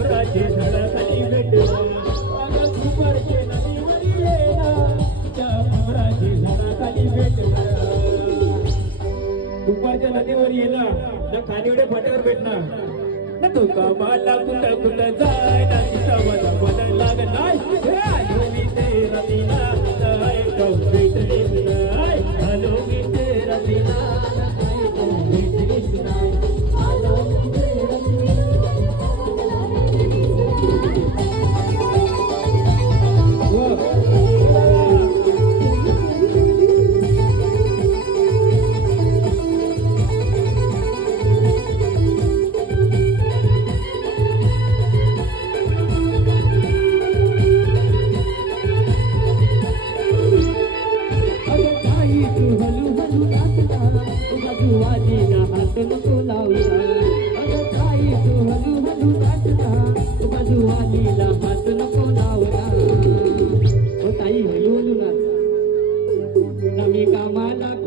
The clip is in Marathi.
डोंगराची झाडाखाली भेटला अगं दुपारचे नदीवरी वेला त्या डोंगराची झाडाखाली भेटला दुपारच्या नदीवर येला ना खानिवडे फाट्यावर भेटणार ना तू कामाला कुठं कुठं जाय ना तिथं मला बदल लागणार आलो मी तेरा दिना जाय तो भेटलीच नाही आलो मी तेरा दिना जाय तो भेटलीच नाही आलो मी तेरा नको लावला अगं ताई तू हलू हलू नाचता